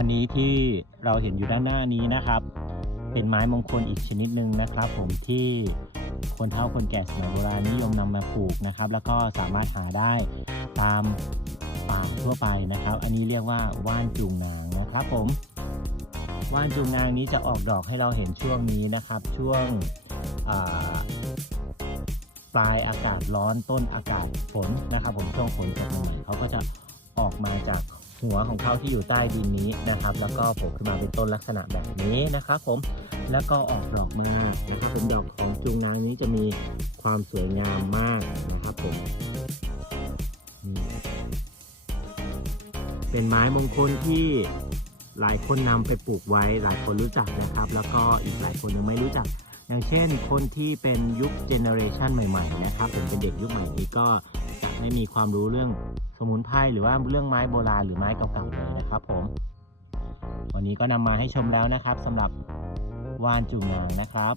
อันนี้ที่เราเห็นอยู่ด้านหน้านี้นะครับ เป็นไม้มงคลอีกชนิดหนึ่งนะครับ ผมที่คนเฒ่าคนแก่สมัยโบราณนิยมนำมาปลูกนะครับ แล้วก็สามารถหาได้ตามป่าทั่วไปนะครับ อันนี้เรียกว่าว่านจูงนางนะครับ ผมว่านจูงนางนี้จะออกดอกให้เราเห็นช่วงนี้นะครับ ช่วงปลายอากาศร้อนต้นอากาศฝนนะครับ ผมช่วงฝนตกใหม่ๆเขาก็จะออกมาจาก หัวของเขาที่อยู่ใต้ดินนี้นะครับ แล้วก็โผล่ขึ้นมาเป็นต้นลักษณะแบบนี้นะครับผมแล้วก็ออกดอกมานะครับผมดอกของจูงนางนี้จะมีความสวยงามมากนะครับผมเป็นไม้มงคลที่หลายคนนำไปปลูกไว้ หลายคนรู้จักนะครับ แล้วก็อีกหลายคนยังไม่รู้จัก อย่างเช่น คนที่เป็นยุคเจเนอเรชันใหม่ ๆ นะครับผมเป็นเด็กยุคใหม่นี้ก็จะไม่มีความรู้เรื่อง สมุนไพรหรือว่าเรื่องไม้โบราณหรือไม้เก่าๆเลยนะครับ ผม วันนี้ก็นำมาให้ชมแล้วนะครับสำหรับวานจูงนางนะครับ